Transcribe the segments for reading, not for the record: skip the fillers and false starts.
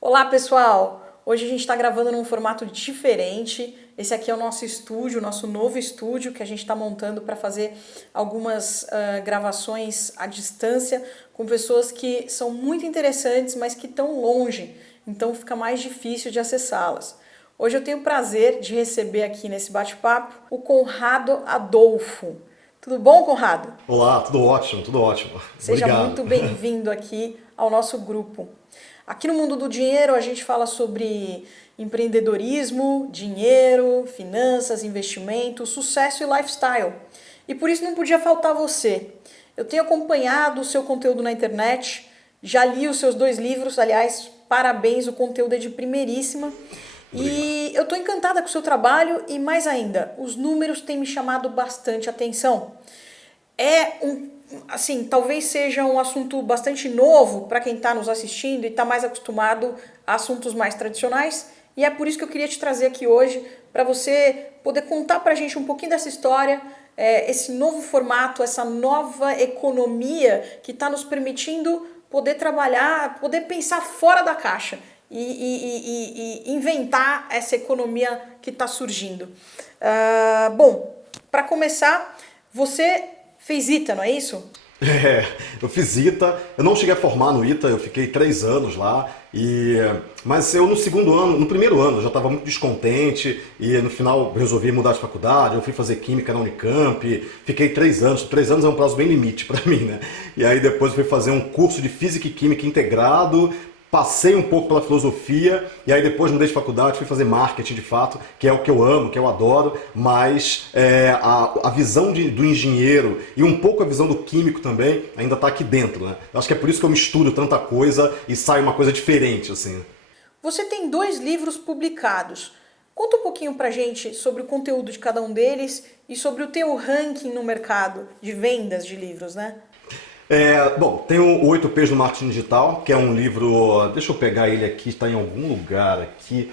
Olá pessoal, hoje a gente está gravando num formato diferente. Esse aqui é o nosso estúdio, o nosso novo estúdio que a gente está montando para fazer algumas gravações à distância com pessoas que são muito interessantes, mas que estão longe, então fica mais difícil de acessá-las. Hoje eu tenho o prazer de receber aqui nesse bate-papo o Conrado Adolfo. Tudo bom, Conrado? Olá, tudo ótimo, tudo ótimo. Seja Obrigado. muito bem-vindo aqui ao nosso grupo. Aqui no Mundo do Dinheiro a gente fala sobre empreendedorismo, dinheiro, finanças, investimento, sucesso e lifestyle. E por isso não podia faltar você. Eu tenho acompanhado o seu conteúdo na internet, já li os seus 2 livros, aliás, parabéns, o conteúdo é de primeiríssima. Obrigado. E eu estou encantada com o seu trabalho e mais ainda, os números têm me chamado bastante atenção. Talvez seja um assunto bastante novo para quem está nos assistindo e está mais acostumado a assuntos mais tradicionais. E é por isso que eu queria te trazer aqui hoje, para você poder contar para a gente um pouquinho dessa história, esse novo formato, essa nova economia que está nos permitindo poder trabalhar, poder pensar fora da caixa e inventar essa economia que está surgindo. Bom, para começar, você fez ITA, não é isso? Eu fiz ITA, eu não cheguei a formar no ITA, eu fiquei 3 anos lá, mas eu no primeiro ano eu já estava muito descontente e no final resolvi mudar de faculdade, eu fui fazer Química na Unicamp, fiquei 3 anos, 3 anos é um prazo bem limite para mim, né? E aí depois eu fui fazer um curso de Física e Química integrado, passei um pouco pela filosofia e aí depois mudei de faculdade, fui fazer marketing de fato, que é o que eu amo, que eu adoro, mas a visão do engenheiro e um pouco a visão do químico também ainda está aqui dentro, né? Eu acho que é por isso que eu misturo tanta coisa e sai uma coisa diferente, assim. Você tem 2 livros publicados. Conta um pouquinho pra gente sobre o conteúdo de cada um deles e sobre o teu ranking no mercado de vendas de livros, né? Bom, tem o 8Ps do Marketing Digital, que é um livro, deixa eu pegar ele aqui, está em algum lugar aqui.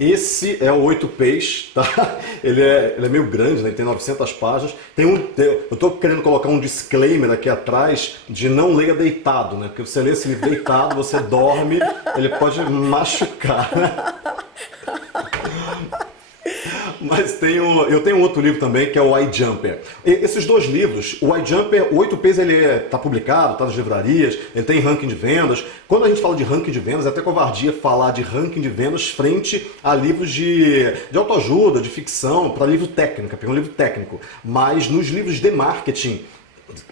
Esse é o 8Ps, tá? Ele é meio grande, né? Ele tem 900 páginas. Eu estou querendo colocar um disclaimer aqui atrás de não leia deitado, né? Porque você lê esse livro deitado, você dorme, ele pode machucar, né? Mas eu tenho outro livro também, que é o iJumper. Esses 2 livros, o iJumper, o 8Ps, ele está publicado, está nas livrarias, ele tem ranking de vendas. Quando a gente fala de ranking de vendas, é até covardia falar de ranking de vendas frente a livros de autoajuda, de ficção, para livro técnico, pegar um livro técnico. Mas nos livros de marketing,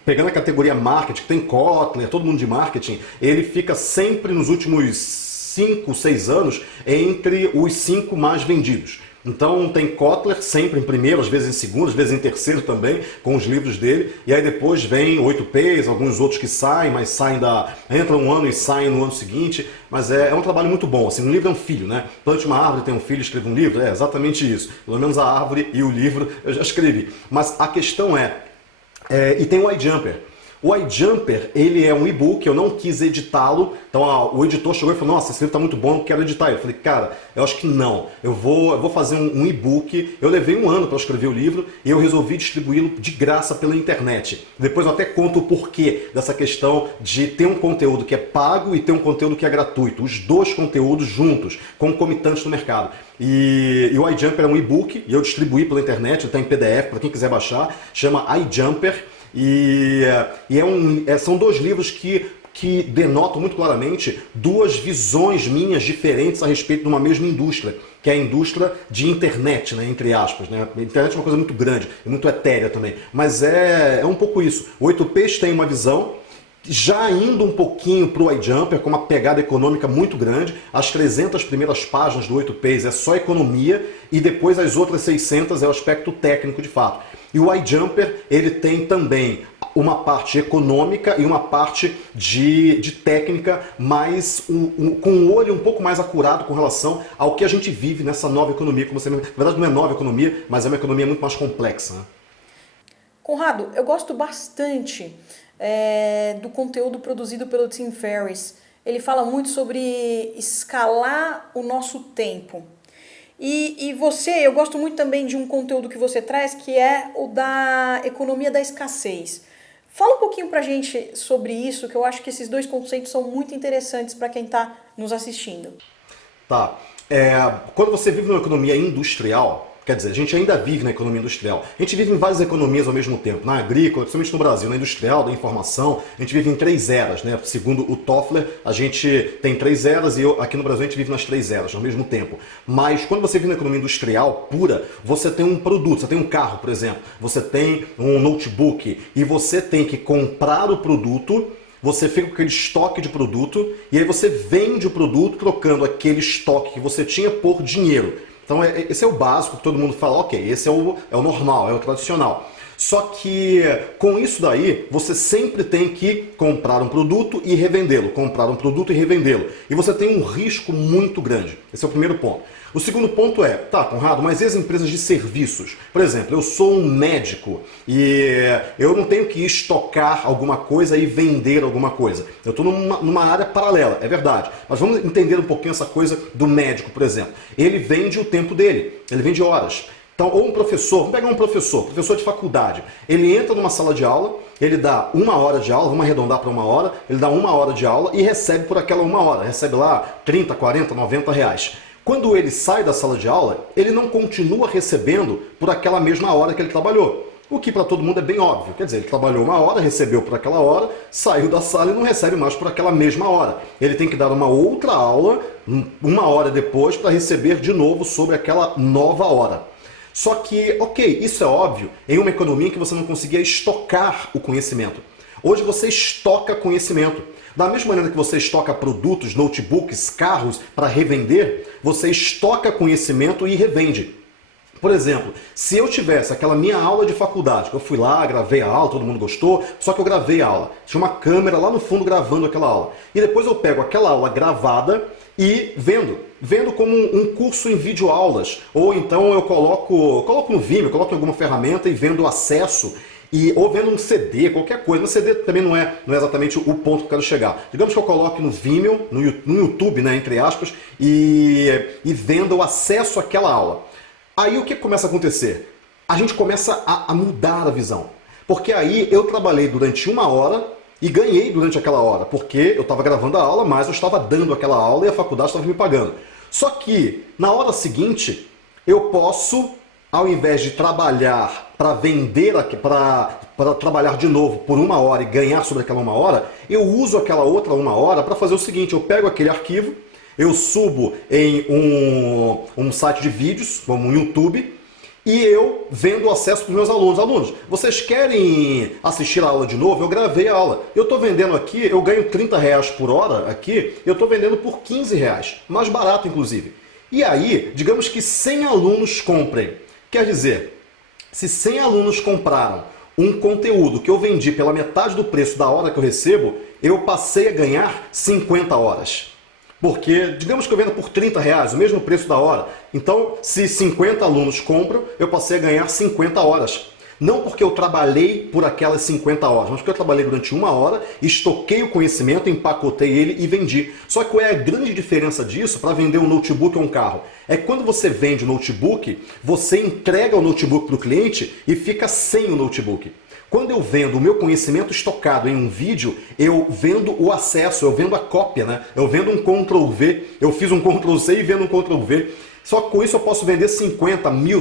pegando a categoria marketing, que tem Kotler, todo mundo de marketing, ele fica sempre nos últimos 5, 6 anos entre os 5 mais vendidos. Então tem Kotler sempre em primeiro, às vezes em segundo, às vezes em terceiro também, com os livros dele. E aí depois vem 8Ps, alguns outros que saem, mas entram um ano e saem no ano seguinte. Mas é um trabalho muito bom. Assim, um livro é um filho, né? Plante uma árvore, tem um filho, escreva um livro. É exatamente isso. Pelo menos a árvore e o livro eu já escrevi. Mas a questão e tem o iJumper. O iJumper, ele é um e-book, eu não quis editá-lo, então o editor chegou e falou, nossa, esse livro está muito bom, eu quero editar ele. Eu falei, cara, eu acho que não, eu vou fazer um e-book, eu levei 1 ano para escrever o livro e eu resolvi distribuí-lo de graça pela internet. Depois eu até conto o porquê dessa questão de ter um conteúdo que é pago e ter um conteúdo que é gratuito, os 2 conteúdos juntos, concomitantes no mercado. E o iJumper é um e-book e eu distribuí pela internet, ele está em PDF para quem quiser baixar, chama iJumper. São 2 livros que denotam muito claramente 2 visões minhas diferentes a respeito de uma mesma indústria, que é a indústria de internet, né, entre aspas. Né? A internet é uma coisa muito grande e muito etérea também, mas é um pouco isso. O 8Ps tem uma visão, já indo um pouquinho para o iJumper, com uma pegada econômica muito grande. As 300 primeiras páginas do 8Ps é só economia e depois as outras 600 é o aspecto técnico de fato. E o iJumper, ele tem também uma parte econômica e uma parte de técnica, mas com um olho um pouco mais acurado com relação ao que a gente vive nessa nova economia. Como você, na verdade não é nova economia, mas é uma economia muito mais complexa. Né? Conrado, eu gosto bastante do conteúdo produzido pelo Tim Ferriss. Ele fala muito sobre escalar o nosso tempo. E eu gosto muito também de um conteúdo que você traz, que é o da economia da escassez. Fala um pouquinho pra gente sobre isso, que eu acho que esses dois conceitos são muito interessantes para quem está nos assistindo. Tá. Quando você vive numa economia industrial, quer dizer, a gente ainda vive na economia industrial. A gente vive em várias economias ao mesmo tempo. Na agrícola, principalmente no Brasil, na industrial, da informação, a gente vive em 3 eras, né? Segundo o Toffler, a gente tem 3 eras e aqui no Brasil a gente vive nas 3 eras ao mesmo tempo. Mas quando você vive na economia industrial pura, você tem um produto, você tem um carro, por exemplo, você tem um notebook e você tem que comprar o produto. Você fica com aquele estoque de produto e aí você vende o produto trocando aquele estoque que você tinha por dinheiro. Então esse é o básico que todo mundo fala, ok, esse é o normal, é o tradicional. Só que com isso daí, você sempre tem que comprar um produto e revendê-lo, comprar um produto e revendê-lo. E você tem um risco muito grande. Esse é o primeiro ponto. O segundo ponto é, tá, Conrado, mas e as empresas de serviços? Por exemplo, eu sou um médico e eu não tenho que estocar alguma coisa e vender alguma coisa. Eu estou numa área paralela, é verdade. Mas vamos entender um pouquinho essa coisa do médico, por exemplo. Ele vende o tempo dele, ele vende horas. Então, ou um professor, vamos pegar um professor de faculdade. Ele entra numa sala de aula, ele dá 1 hora de aula, vamos arredondar para 1 hora, ele dá 1 hora de aula e recebe por aquela 1 hora. Recebe lá 30, 40, 90 reais. Quando ele sai da sala de aula, ele não continua recebendo por aquela mesma hora que ele trabalhou. O que para todo mundo é bem óbvio. Quer dizer, ele trabalhou 1 hora, recebeu por aquela hora, saiu da sala e não recebe mais por aquela mesma hora. Ele tem que dar uma outra aula, 1 hora depois, para receber de novo sobre aquela nova hora. Só que, ok, isso é óbvio em uma economia em que você não conseguia estocar o conhecimento. Hoje você estoca conhecimento. Da mesma maneira que você estoca produtos, notebooks, carros para revender, você estoca conhecimento e revende. Por exemplo, se eu tivesse aquela minha aula de faculdade, que eu fui lá, gravei a aula, todo mundo gostou, só que eu gravei a aula. Tinha uma câmera lá no fundo gravando aquela aula. E depois eu pego aquela aula gravada e vendo como um curso em videoaulas. Ou então eu coloco no Vimeo, coloco em alguma ferramenta e vendo acesso. Ou vendo um CD, qualquer coisa. Mas CD também não é exatamente o ponto que eu quero chegar. Digamos que eu coloque no Vimeo, no YouTube, né, entre aspas, e venda o acesso àquela aula. Aí o que começa a acontecer? A gente começa a mudar a visão. Porque aí eu trabalhei durante 1 hora e ganhei durante aquela hora. Porque eu estava gravando a aula, mas eu estava dando aquela aula e a faculdade estava me pagando. Só que na hora seguinte eu posso, ao invés de trabalhar para vender, para trabalhar de novo por 1 hora e ganhar sobre aquela 1 hora, eu uso aquela outra 1 hora para fazer o seguinte, eu pego aquele arquivo, eu subo em um site de vídeos, como um YouTube, e eu vendo acesso para os meus alunos. Alunos, vocês querem assistir a aula de novo? Eu gravei a aula. Eu estou vendendo aqui, eu ganho 30 reais por hora aqui, eu estou vendendo por 15 reais. Mais barato, inclusive. E aí, digamos que 100 alunos comprem. Quer dizer, se 100 alunos compraram um conteúdo que eu vendi pela metade do preço da hora que eu recebo, eu passei a ganhar 50 horas. Porque, digamos que eu venda por 30 reais, o mesmo preço da hora. Então, se 50 alunos compram, eu passei a ganhar 50 horas. Não porque eu trabalhei por aquelas 50 horas, mas porque eu trabalhei durante 1 hora, estoquei o conhecimento, empacotei ele e vendi. Só que qual é a grande diferença disso para vender um notebook ou um carro? É que quando você vende o notebook, você entrega o notebook para o cliente e fica sem o notebook. Quando eu vendo o meu conhecimento estocado em um vídeo, eu vendo o acesso, eu vendo a cópia, né? Eu vendo um Ctrl+V, eu fiz um Ctrl+C e vendo um Ctrl+V. Só que com isso eu posso vender 50 mil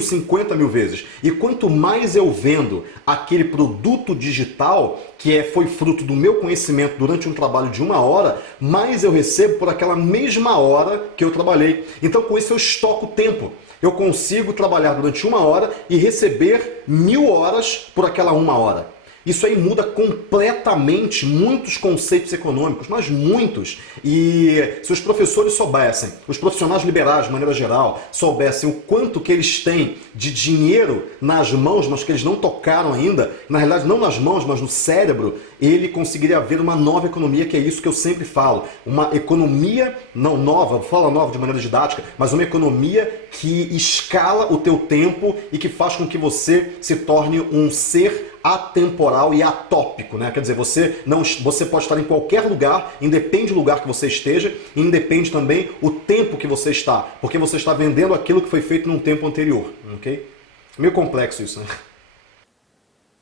vezes. E quanto mais eu vendo aquele produto digital, que foi fruto do meu conhecimento durante um trabalho de 1 hora, mais eu recebo por aquela mesma hora que eu trabalhei. Então com isso eu estoco tempo. Eu consigo trabalhar durante 1 hora e receber 1000 horas por aquela 1 hora. Isso aí muda completamente muitos conceitos econômicos, mas muitos. E se os professores soubessem, os profissionais liberais de maneira geral, soubessem o quanto que eles têm de dinheiro nas mãos, mas que eles não tocaram ainda, na realidade não nas mãos, mas no cérebro, ele conseguiria ver uma nova economia, que é isso que eu sempre falo. Uma economia, não nova, fala nova de maneira didática, mas uma economia que escala o teu tempo e que faz com que você se torne um ser atemporal e atópico, né? Quer dizer, você pode estar em qualquer lugar, independe do lugar que você esteja, e independe também o tempo que você está, porque você está vendendo aquilo que foi feito num tempo anterior, ok? Meio complexo isso, né?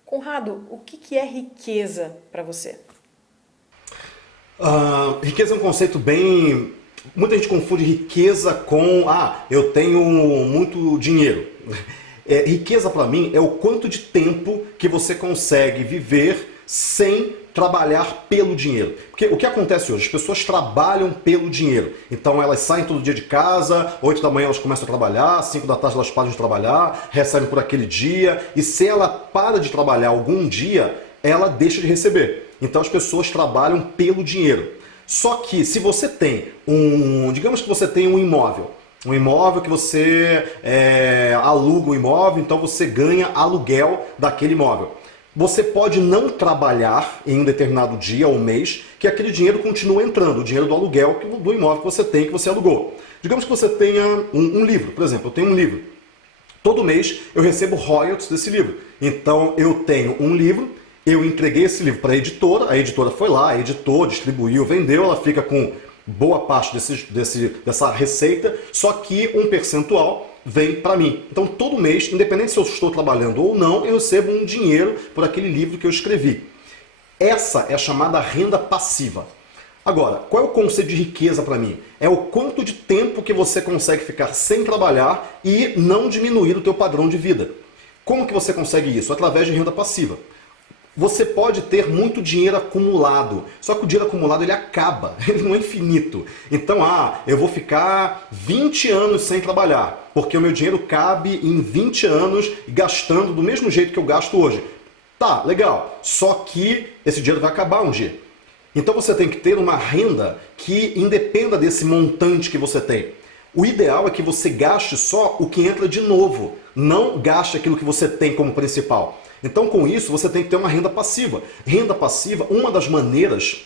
Conrado, o que é riqueza para você? Riqueza é um conceito bem... Muita gente confunde riqueza com, eu tenho muito dinheiro. Riqueza para mim é o quanto de tempo que você consegue viver sem trabalhar pelo dinheiro. Porque o que acontece hoje? As pessoas trabalham pelo dinheiro. Então elas saem todo dia de casa, 8 da manhã elas começam a trabalhar, 5 da tarde elas param de trabalhar, recebem por aquele dia, e se ela para de trabalhar algum dia, ela deixa de receber. Então as pessoas trabalham pelo dinheiro. Só que se você tem digamos que você tem um imóvel que você aluga o imóvel, então você ganha aluguel daquele imóvel. Você pode não trabalhar em um determinado dia ou mês, que aquele dinheiro continua entrando, o dinheiro do aluguel do imóvel que você tem, que você alugou. Digamos que você tenha um livro, por exemplo, eu tenho um livro. Todo mês eu recebo royalties desse livro. Então eu tenho um livro, eu entreguei esse livro para a editora foi lá, editou, distribuiu, vendeu, ela fica com boa parte dessa receita, só que um percentual vem para mim. Então todo mês, independente se eu estou trabalhando ou não, eu recebo um dinheiro por aquele livro que eu escrevi. Essa é a chamada renda passiva. Agora, qual é o conceito de riqueza para mim? É o quanto de tempo que você consegue ficar sem trabalhar e não diminuir o teu padrão de vida. Como que você consegue isso? Através de renda passiva. Você pode ter muito dinheiro acumulado, só que o dinheiro acumulado ele acaba, ele não é infinito. Então, eu vou ficar 20 anos sem trabalhar, porque o meu dinheiro cabe em 20 anos gastando do mesmo jeito que eu gasto hoje. Tá, legal, só que esse dinheiro vai acabar um dia. Então você tem que ter uma renda que independa desse montante que você tem. O ideal é que você gaste só o que entra de novo, não gaste aquilo que você tem como principal. Então, com isso, você tem que ter uma renda passiva. Renda passiva, uma das maneiras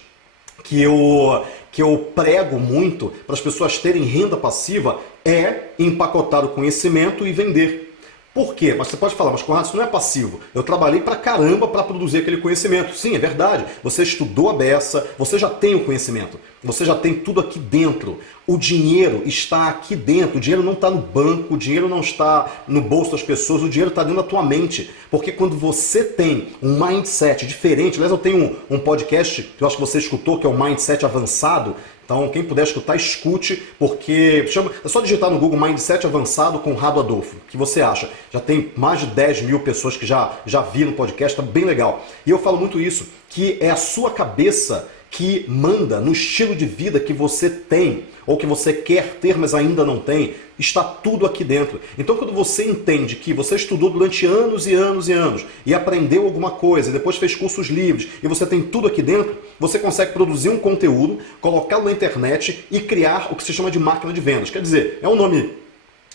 que eu prego muito para as pessoas terem renda passiva é empacotar o conhecimento e vender. Por quê? Mas você pode falar, mas Conrado, isso não é passivo. Eu trabalhei pra caramba para produzir aquele conhecimento. Sim, é verdade. Você estudou a beça, você já tem o conhecimento. Você já tem tudo aqui dentro. O dinheiro está aqui dentro. O dinheiro não está no banco, o dinheiro não está no bolso das pessoas, o dinheiro está dentro da tua mente. Porque quando você tem um mindset diferente, aliás, eu tenho um podcast que eu acho que você escutou, que é o Mindset Avançado. Então, quem puder escutar, escute, porque é só digitar no Google Mindset Avançado Conrado Adolfo. O que você acha? Já tem mais de 10 mil pessoas que já viram o podcast, tá bem legal. E eu falo muito isso, que é a sua cabeça que manda no estilo de vida que você tem, ou que você quer ter, mas ainda não tem. Está tudo aqui dentro. Então, quando você entende que você estudou durante anos e anos e anos e aprendeu alguma coisa, e depois fez cursos livres, e você tem tudo aqui dentro, você consegue produzir um conteúdo, colocá-lo na internet e criar o que se chama de máquina de vendas. Quer dizer, é um nome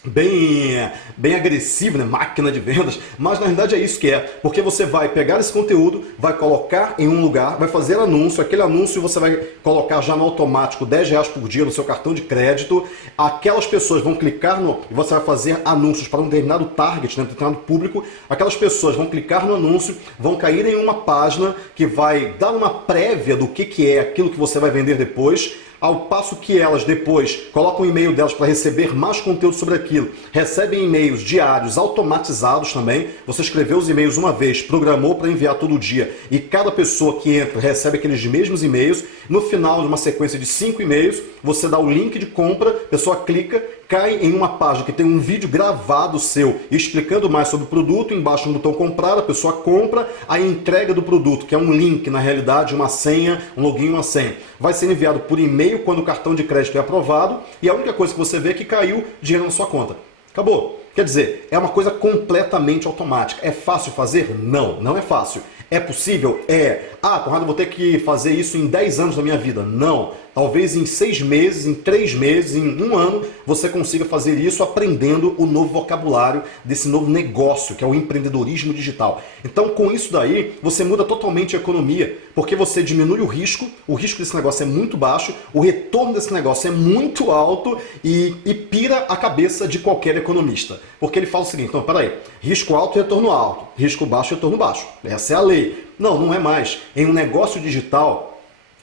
bem agressivo, né? Máquina de vendas, mas na realidade é isso que é, porque você vai pegar esse conteúdo, vai colocar em um lugar, vai fazer anúncio, aquele anúncio você vai colocar já no automático R$10 por dia no seu cartão de crédito, aquelas pessoas vão clicar e você vai fazer anúncios para um determinado target, né, um determinado público, aquelas pessoas vão clicar no anúncio, vão cair em uma página que vai dar uma prévia do que é aquilo que você vai vender depois, ao passo que elas depois colocam o e-mail delas para receber mais conteúdo sobre aquilo, recebem e-mails diários automatizados também, você escreveu os e-mails uma vez, programou para enviar todo dia e cada pessoa que entra recebe aqueles mesmos e-mails, no final de uma sequência de 5 e-mails, você dá o link de compra, a pessoa clica, cai em uma página que tem um vídeo gravado seu explicando mais sobre o produto, embaixo um botão comprar, a pessoa compra, a entrega do produto, que é um link, na realidade, uma senha, um login e uma senha, vai ser enviado por e-mail quando o cartão de crédito é aprovado e a única coisa que você vê é que caiu dinheiro na sua conta. Acabou. Quer dizer, é uma coisa completamente automática. É fácil fazer? Não, não é fácil. É possível? É. Ah, Conrado, vou ter que fazer isso em 10 anos da minha vida. Não. Talvez em 6 meses, em 3 meses, em 1 ano, você consiga fazer isso aprendendo o novo vocabulário desse novo negócio, que é o empreendedorismo digital. Então, com isso daí, você muda totalmente a economia, porque você diminui o risco desse negócio é muito baixo, o retorno desse negócio é muito alto e pira a cabeça de qualquer economista. Porque ele fala o seguinte, então, peraí, risco alto, retorno alto, risco baixo, retorno baixo. Essa é a lei. Não, não é mais. Em um negócio digital,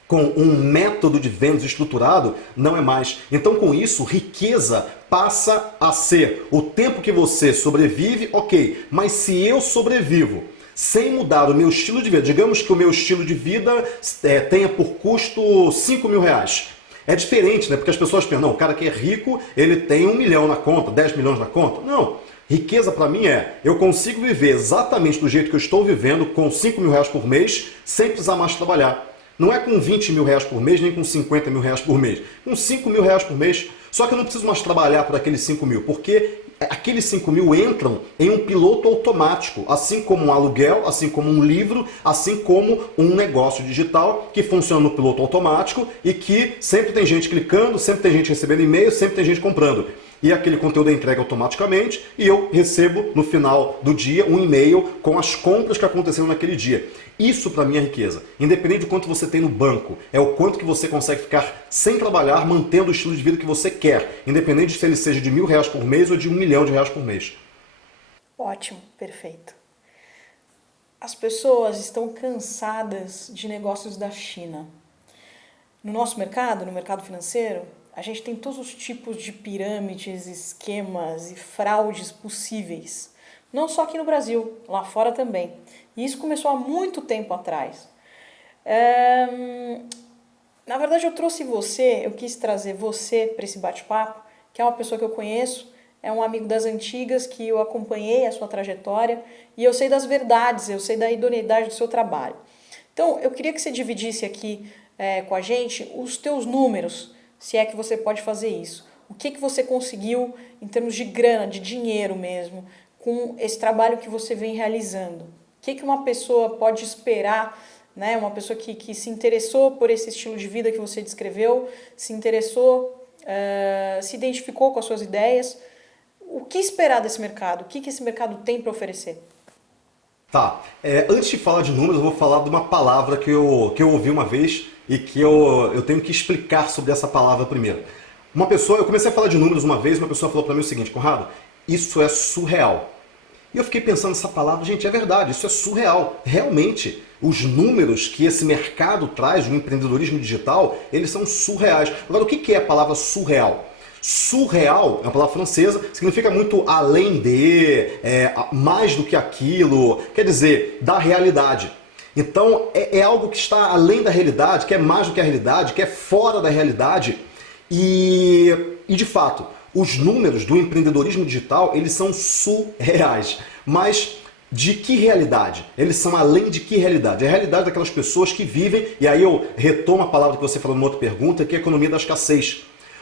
com um método de vendas estruturado, não é mais. Então, com isso, riqueza passa a ser o tempo que você sobrevive, ok, mas se eu sobrevivo sem mudar o meu estilo de vida, digamos que o meu estilo de vida tenha por custo 5 mil reais. É diferente, né? Porque as pessoas pensam, não, o cara que é rico, ele tem 1 milhão na conta, 10 milhões na conta. Não. Riqueza para mim é, eu consigo viver exatamente do jeito que eu estou vivendo, com 5 mil reais por mês, sem precisar mais trabalhar. Não é com 20 mil reais por mês, nem com 50 mil reais por mês. Com 5 mil reais por mês. Só que eu não preciso mais trabalhar por aqueles 5 mil, porque aqueles 5 mil entram em um piloto automático, assim como um aluguel, assim como um livro, assim como um negócio digital que funciona no piloto automático e que sempre tem gente clicando, sempre tem gente recebendo e-mail, sempre tem gente comprando. E aquele conteúdo é entregue automaticamente e eu recebo no final do dia um e-mail com as compras que aconteceram naquele dia. Isso para mim é riqueza. Independente do quanto você tem no banco, é o quanto que você consegue ficar sem trabalhar, mantendo o estilo de vida que você quer. Independente se ele seja de R$1.000 por mês ou de R$1 milhão por mês. Ótimo, perfeito. As pessoas estão cansadas de negócios da China. No nosso mercado, no mercado financeiro, a gente tem todos os tipos de pirâmides, esquemas e fraudes possíveis. Não só aqui no Brasil, lá fora também. E isso começou há muito tempo atrás. Na verdade, eu quis trazer você para esse bate-papo, que é uma pessoa que eu conheço, é um amigo das antigas, que eu acompanhei a sua trajetória, e eu sei das verdades, eu sei da idoneidade do seu trabalho. Então, eu queria que você dividisse aqui com a gente os teus números, se é que você pode fazer isso. O que você conseguiu em termos de grana, de dinheiro mesmo, com esse trabalho que você vem realizando? O que uma pessoa pode esperar, né? Uma pessoa que se interessou por esse estilo de vida que você descreveu, se interessou, se identificou com as suas ideias. O que esperar desse mercado? O que esse mercado tem para oferecer? Tá, antes de falar de números, eu vou falar de uma palavra que eu ouvi uma vez e que eu tenho que explicar sobre essa palavra primeiro. Eu comecei a falar de números uma vez, uma pessoa falou para mim o seguinte, Conrado, isso é surreal. E eu fiquei pensando nessa palavra, gente, é verdade, isso é surreal. Realmente, os números que esse mercado traz, o empreendedorismo digital, eles são surreais. Agora, o que é a palavra surreal? Surreal é uma palavra francesa, significa muito além de, mais do que aquilo, quer dizer, da realidade. Então, é algo que está além da realidade, que é mais do que a realidade, que é fora da realidade. E de fato, os números do empreendedorismo digital, eles são surreais. Mas de que realidade? Eles são além de que realidade? É a realidade daquelas pessoas que vivem, e aí eu retomo a palavra que você falou numa outra pergunta, que é a economia da escassez.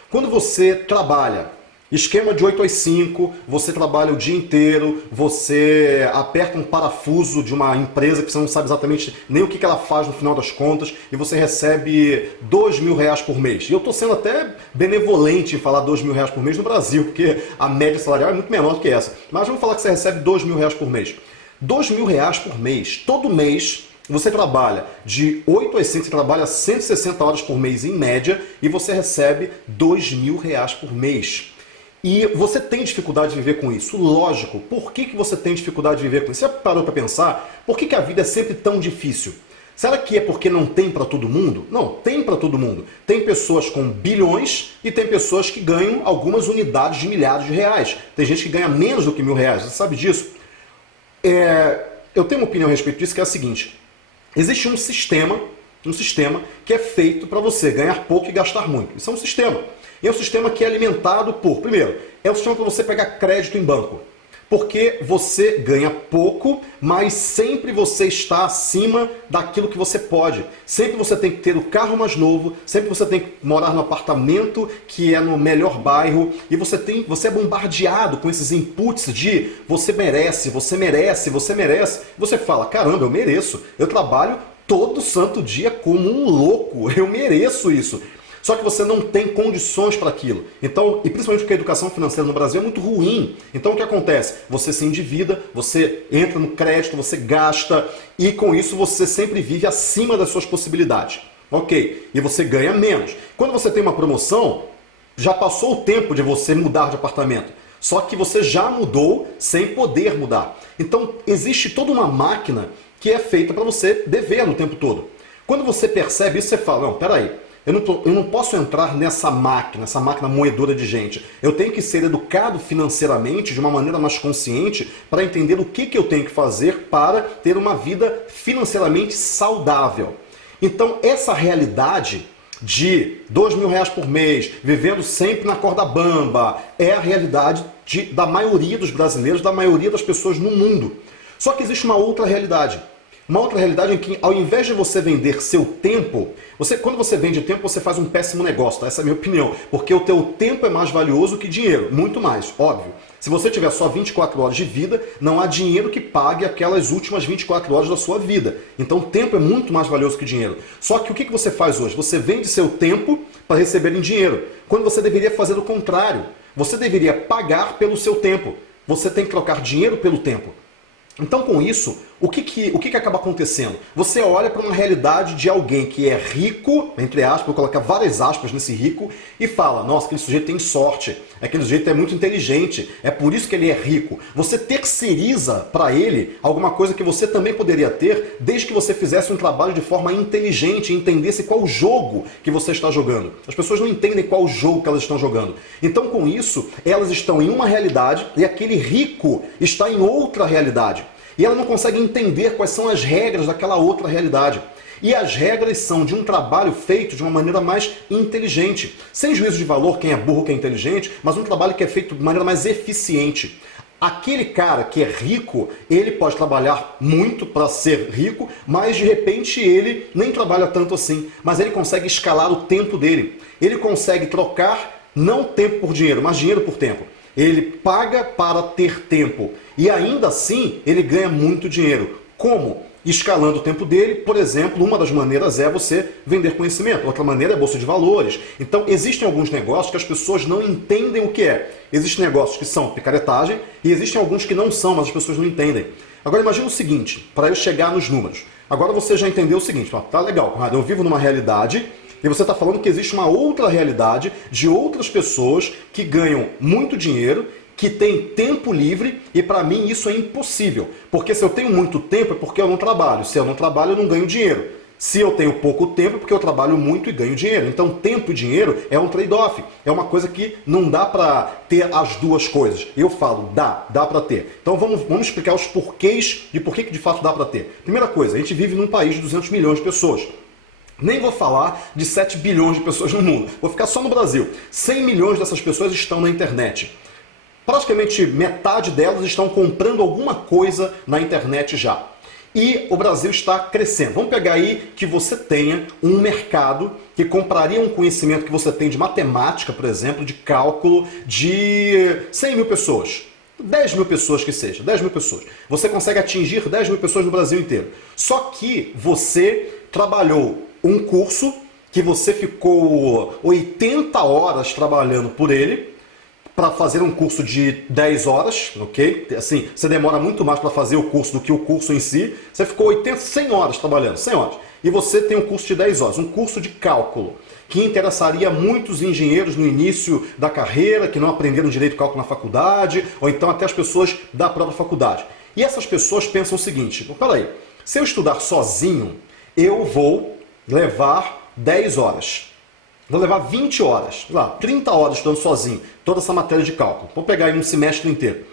Quando você trabalha esquema de 8 às 5, você trabalha o dia inteiro, você aperta um parafuso de uma empresa que você não sabe exatamente nem o que ela faz no final das contas e você recebe R$2.000 por mês. E eu estou sendo até benevolente em falar R$2.000 por mês no Brasil, porque a média salarial é muito menor do que essa. Mas vamos falar que você recebe R$2.000 por mês. R$2.000 por mês, todo mês, você trabalha de 8 às 5, você trabalha 160 horas por mês em média e você recebe R$2.000 por mês. E você tem dificuldade de viver com isso? Lógico. Por que você tem dificuldade de viver com isso? Você já parou para pensar? Por que a vida é sempre tão difícil? Será que é porque não tem para todo mundo? Não, tem para todo mundo. Tem pessoas com bilhões e tem pessoas que ganham algumas unidades de milhares de reais. Tem gente que ganha menos do que R$1.000. Você sabe disso? Eu tenho uma opinião a respeito disso que é a seguinte. Existe um sistema que é feito para você ganhar pouco e gastar muito. Isso é um sistema. E é um sistema que é alimentado por, primeiro, é um sistema para você pegar crédito em banco. Porque você ganha pouco, mas sempre você está acima daquilo que você pode. Sempre você tem que ter o carro mais novo, sempre você tem que morar no apartamento que é no melhor bairro, e você é bombardeado com esses inputs de você merece, você merece, você merece. Você fala, caramba, eu mereço, eu trabalho todo santo dia como um louco, eu mereço isso. Só que você não tem condições para aquilo. Então, e principalmente porque a educação financeira no Brasil é muito ruim. Então o que acontece? Você se endivida, você entra no crédito, você gasta, e com isso você sempre vive acima das suas possibilidades. Ok, e você ganha menos. Quando você tem uma promoção, já passou o tempo de você mudar de apartamento. Só que você já mudou sem poder mudar. Então existe toda uma máquina que é feita para você dever no tempo todo. Quando você percebe isso, você fala, não, peraí, eu não posso entrar nessa máquina moedora de gente. Eu tenho que ser educado financeiramente de uma maneira mais consciente para entender o que eu tenho que fazer para ter uma vida financeiramente saudável. Então, essa realidade de R$2.000 por mês, vivendo sempre na corda bamba, é a realidade da maioria dos brasileiros, da maioria das pessoas no mundo. Só que existe uma outra realidade. Uma outra realidade em que, ao invés de você vender seu tempo, quando você vende tempo, você faz um péssimo negócio, tá? Essa é a minha opinião. Porque o teu tempo é mais valioso que dinheiro, muito mais, óbvio. Se você tiver só 24 horas de vida, não há dinheiro que pague aquelas últimas 24 horas da sua vida. Então tempo é muito mais valioso que dinheiro. Só que o que você faz hoje? Você vende seu tempo para receber em dinheiro, quando você deveria fazer o contrário. Você deveria pagar pelo seu tempo. Você tem que trocar dinheiro pelo tempo. Então, com isso, o que acaba acontecendo? Você olha para uma realidade de alguém que é rico, entre aspas, vou colocar várias aspas nesse rico, e fala, nossa, aquele sujeito tem sorte, aquele sujeito é muito inteligente, é por isso que ele é rico. Você terceiriza para ele alguma coisa que você também poderia ter, desde que você fizesse um trabalho de forma inteligente e entendesse qual jogo que você está jogando. As pessoas não entendem qual jogo que elas estão jogando. Então, com isso, elas estão em uma realidade e aquele rico está em outra realidade. E ela não consegue entender quais são as regras daquela outra realidade. E as regras são de um trabalho feito de uma maneira mais inteligente. Sem juízo de valor, quem é burro, quem é inteligente, mas um trabalho que é feito de maneira mais eficiente. Aquele cara que é rico, ele pode trabalhar muito para ser rico, mas de repente ele nem trabalha tanto assim. Mas ele consegue escalar o tempo dele. Ele consegue trocar não tempo por dinheiro, mas dinheiro por tempo. Ele paga para ter tempo e ainda assim ele ganha muito dinheiro. Como? Escalando o tempo dele, por exemplo, uma das maneiras é você vender conhecimento, outra maneira é bolsa de valores. Então existem alguns negócios que as pessoas não entendem o que é. Existem negócios que são picaretagem e existem alguns que não são, mas as pessoas não entendem. Agora imagina o seguinte, para eu chegar nos números. Agora você já entendeu o seguinte, tá legal, Conrado, eu vivo numa realidade. E você está falando que existe uma outra realidade de outras pessoas que ganham muito dinheiro, que têm tempo livre, e para mim isso é impossível. Porque se eu tenho muito tempo é porque eu não trabalho. Se eu não trabalho, eu não ganho dinheiro. Se eu tenho pouco tempo é porque eu trabalho muito e ganho dinheiro. Então tempo e dinheiro é um trade-off. É uma coisa que não dá para ter as duas coisas. Eu falo, dá para ter. Então vamos explicar os porquês de por que de fato dá para ter. Primeira coisa, a gente vive num país de 200 milhões de pessoas. Nem vou falar de 7 bilhões de pessoas no mundo. Vou ficar só no Brasil. 100 milhões dessas pessoas estão na internet. Praticamente metade delas estão comprando alguma coisa na internet já. E o Brasil está crescendo. Vamos pegar aí que você tenha um mercado que compraria um conhecimento que você tem de matemática, por exemplo, de cálculo, de 100 mil pessoas. 10 mil pessoas que seja, 10 mil pessoas. Você consegue atingir 10 mil pessoas no Brasil inteiro. Só que você trabalhou um curso que você ficou 80 horas trabalhando por ele, para fazer um curso de 10 horas, ok? Assim, você demora muito mais para fazer o curso do que o curso em si. Você ficou 100 horas trabalhando, 100 horas. E você tem um curso de 10 horas, um curso de cálculo, que interessaria muitos engenheiros no início da carreira, que não aprenderam direito de cálculo na faculdade, ou então até as pessoas da própria faculdade. E essas pessoas pensam o seguinte, peraí, se eu estudar sozinho, eu vou levar 10 horas. Vou levar 20 horas, 30 horas estudando sozinho, toda essa matéria de cálculo. Vou pegar aí um semestre inteiro.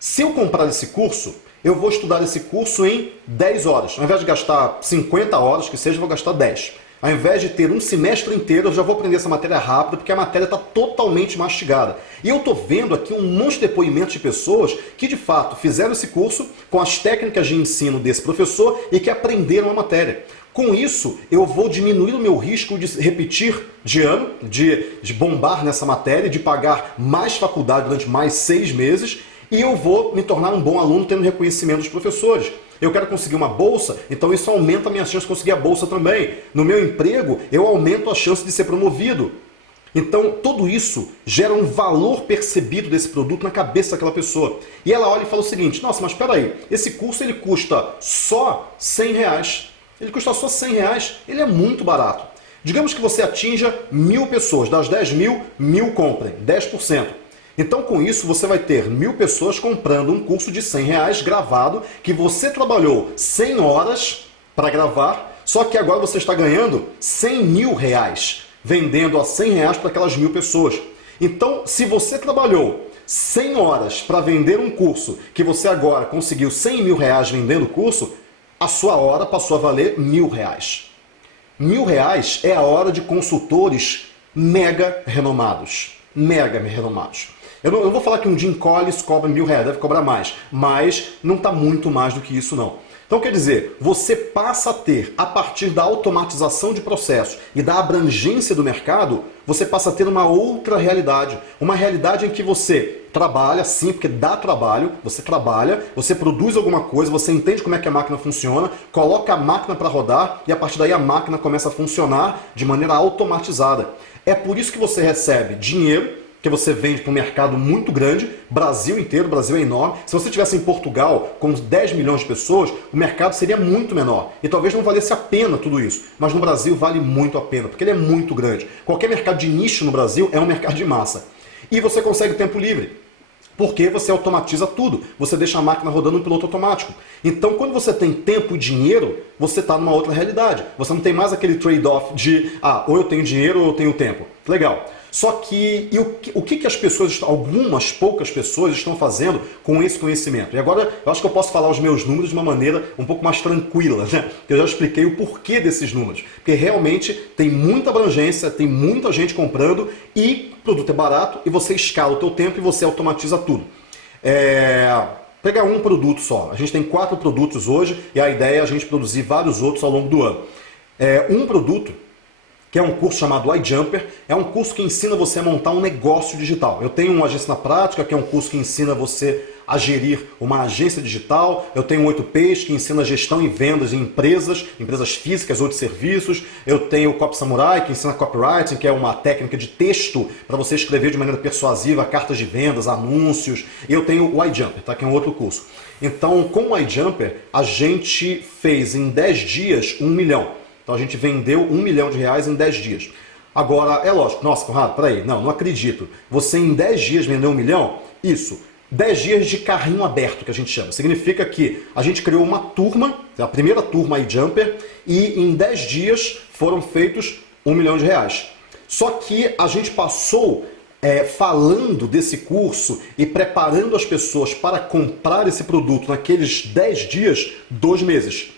Se eu comprar esse curso, eu vou estudar esse curso em 10 horas. Ao invés de gastar 50 horas, que seja, eu vou gastar 10. Ao invés de ter um semestre inteiro, eu já vou aprender essa matéria rápido, porque a matéria está totalmente mastigada. E eu estou vendo aqui um monte de depoimentos de pessoas que, de fato, fizeram esse curso com as técnicas de ensino desse professor e que aprenderam a matéria. Com isso, eu vou diminuir o meu risco de repetir de ano, de bombar nessa matéria, de pagar mais faculdade durante mais 6 meses, e eu vou me tornar um bom aluno tendo reconhecimento dos professores. Eu quero conseguir uma bolsa, então isso aumenta a minha chance de conseguir a bolsa também. No meu emprego, eu aumento a chance de ser promovido. Então, tudo isso gera um valor percebido desse produto na cabeça daquela pessoa. E ela olha e fala o seguinte, nossa, mas espera aí, esse curso ele custa só R$100. Ele custa só R$100, ele é muito barato. Digamos que você atinja 1.000 pessoas, das 10.000, 1.000 comprem, 10%. Então, com isso, você vai ter 1.000 pessoas comprando um curso de R$100 gravado, que você trabalhou 100 horas para gravar, só que agora você está ganhando R$100.000, vendendo a R$100 para aquelas 1.000 pessoas. Então, se você trabalhou 100 horas para vender um curso, que você agora conseguiu R$100.000 vendendo o curso, a sua hora passou a valer R$1.000. R$1.000 é a hora de consultores mega renomados. Mega renomados. Eu não vou falar que um Jim Collins cobra R$1.000, deve cobrar mais, mas não está muito mais do que isso não. Então quer dizer, você passa a ter, a partir da automatização de processos e da abrangência do mercado, você passa a ter uma outra realidade. Uma realidade em que você trabalha, sim, porque dá trabalho, você trabalha, você produz alguma coisa, você entende como é que a máquina funciona, coloca a máquina para rodar e a partir daí a máquina começa a funcionar de maneira automatizada. É por isso que você recebe dinheiro, que você vende para um mercado muito grande, Brasil inteiro, o Brasil é enorme. Se você estivesse em Portugal com 10 milhões de pessoas, o mercado seria muito menor. E talvez não valesse a pena tudo isso. Mas no Brasil vale muito a pena, porque ele é muito grande. Qualquer mercado de nicho no Brasil é um mercado de massa. E você consegue tempo livre. Porque você automatiza tudo. Você deixa a máquina rodando no piloto automático. Então, quando você tem tempo e dinheiro, você está numa outra realidade. Você não tem mais aquele trade-off de, ou eu tenho dinheiro ou eu tenho tempo. Legal. Só que, o que as pessoas, algumas poucas pessoas estão fazendo com esse conhecimento? E agora eu acho que eu posso falar os meus números de uma maneira um pouco mais tranquila, né? Eu já expliquei o porquê desses números. Porque realmente tem muita abrangência, tem muita gente comprando e o produto é barato e você escala o teu tempo e você automatiza tudo. Pegar um produto só. A gente tem 4 produtos hoje e a ideia é a gente produzir vários outros ao longo do ano. Um produto, que é um curso chamado iJumper, é um curso que ensina você a montar um negócio digital. Eu tenho uma Agência na Prática, que é um curso que ensina você a gerir uma agência digital. Eu tenho um 8Ps, que ensina gestão e vendas em empresas físicas ou de serviços. Eu tenho o Copy Samurai, que ensina copywriting, que é uma técnica de texto para você escrever de maneira persuasiva cartas de vendas, anúncios. E eu tenho o iJumper, tá? Que é um outro curso. Então, com o iJumper, a gente fez em 10 dias 1 milhão. Então a gente vendeu R$1 milhão em 10 dias. Agora, é lógico, nossa, Conrado, peraí, não acredito. Você em 10 dias vendeu 1 milhão? Isso. 10 dias de carrinho aberto, que a gente chama. Significa que a gente criou uma turma, a primeira turma iJumper, e em 10 dias foram feitos R$1 milhão. Só que a gente passou falando desse curso e preparando as pessoas para comprar esse produto naqueles 10 dias, 2 meses.